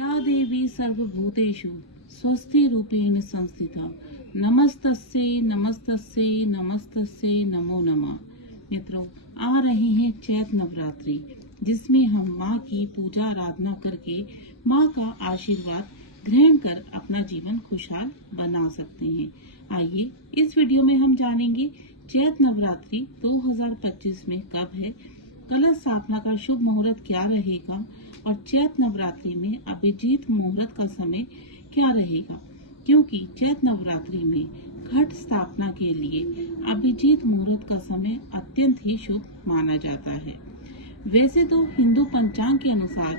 या देवी सर्वभूतेषु स्वस्तिरूपेण संस्थिता नमस्तस्यै नमस्तस्यै नमस्तस्यै नमो नमः। मित्रों, आ रही है चैत नवरात्रि, जिसमें हम माँ की पूजा आराधना करके माँ का आशीर्वाद ग्रहण कर अपना जीवन खुशहाल बना सकते हैं। आइए इस वीडियो में हम जानेंगे चैत नवरात्रि 2025 में कब है, कलश स्थापना का शुभ मुहूर्त क्या रहेगा और चैत नवरात्रि में अभिजीत मुहूर्त का समय क्या रहेगा, क्योंकि चैत नवरात्रि में घट स्थापना के लिए अभिजीत मुहूर्त का समय अत्यंत ही शुभ माना जाता है। वैसे तो हिंदू पंचांग के अनुसार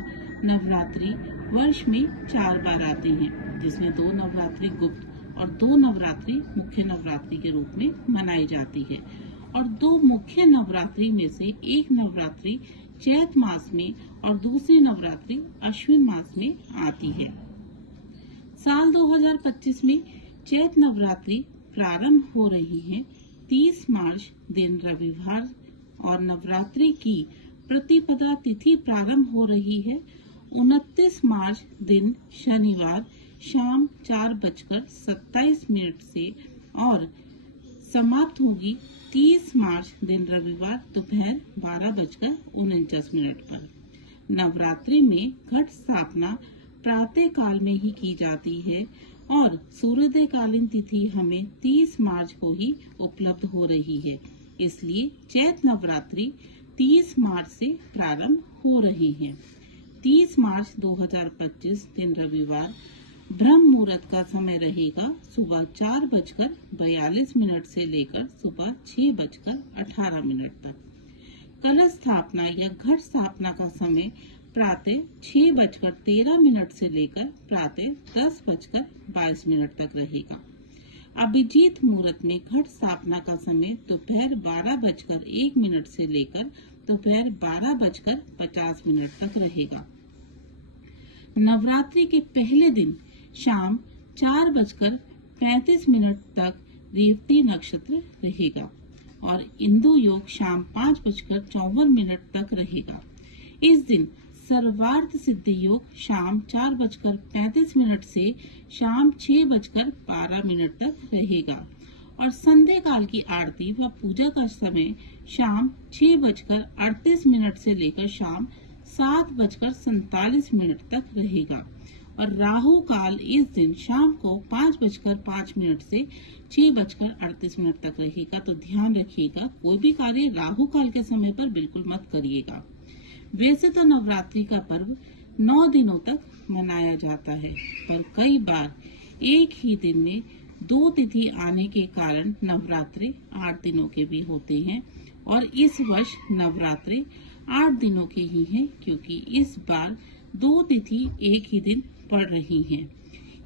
नवरात्रि वर्ष में 4 बार आते हैं, जिसमें 2 नवरात्रि गुप्त और 2 नवरात्रि मुख्य नवरात्रि के रूप में मनाई जाती है। और 2 मुख्य नवरात्रि में से एक नवरात्रि चैत मास में और दूसरी नवरात्रि अश्विन मास में आती है। साल 2025 में चैत नवरात्रि प्रारंभ हो रही है 30 मार्च दिन रविवार और नवरात्रि की प्रतिपदा तिथि प्रारंभ हो रही है 29 मार्च दिन शनिवार शाम 4:27 से और समाप्त होगी 30 मार्च दिन रविवार दोपहर 12:49 पर। नवरात्रि में घट स्थापना प्रातः काल में ही की जाती है और सूर्योदय कालीन तिथि हमें 30 मार्च को ही उपलब्ध हो रही है, इसलिए चैत नवरात्रि 30 मार्च से प्रारंभ हो रही है। 30 मार्च 2025 दिन रविवार ब्रह्म मुहूर्त का समय रहेगा सुबह 4:42 से लेकर सुबह 6:18 तक। कलश स्थापना या घट स्थापना का समय प्रातः 6:13 से लेकर प्रातः 10:22 तक रहेगा। अभिजीत मुहूर्त में घट स्थापना का समय दोपहर 12:01 से लेकर दोपहर 12:50 तक रहेगा। नवरात्रि के पहले दिन शाम 4:35 तक रेवती नक्षत्र रहेगा और इंदु योग शाम 5:54 तक रहेगा। इस दिन सर्वार्थ सिद्धि योग शाम 4:35 से शाम 6:12 तक रहेगा और संध्या काल की आरती व पूजा का समय शाम 6:38 से लेकर शाम 7:47 तक रहेगा और राहु काल इस दिन शाम को 5:05 से 6:38 तक रहेगा। तो ध्यान रखिएगा, कोई भी कार्य राहु काल के समय पर बिल्कुल मत करिएगा। वैसे तो नवरात्रि का पर्व 9 दिनों तक मनाया जाता है, पर कई बार एक ही दिन में 2 तिथि आने के कारण नवरात्रि 8 दिनों के भी होते हैं और इस वर्ष नवरात्रि 8 दिनों के ही हैं, क्योंकि इस बार 2 तिथि एक ही दिन पड़ रही हैं।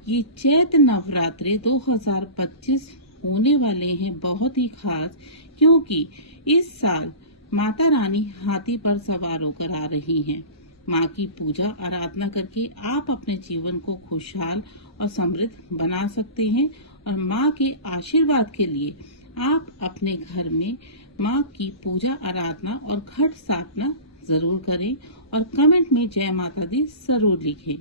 ये चैत नवरात्रि 2025 होने वाले हैं बहुत ही खास, क्योंकि इस साल माता रानी हाथी पर सवार होकर आ रही हैं। माँ की पूजा आराधना करके आप अपने जीवन को खुशहाल और समृद्ध बना सकते हैं और माँ के आशीर्वाद के लिए आप अपने घर में माँ की पूजा आराधना और घट स्थापना जरूर करें और कमेंट में जय माता दी जरूर लिखें।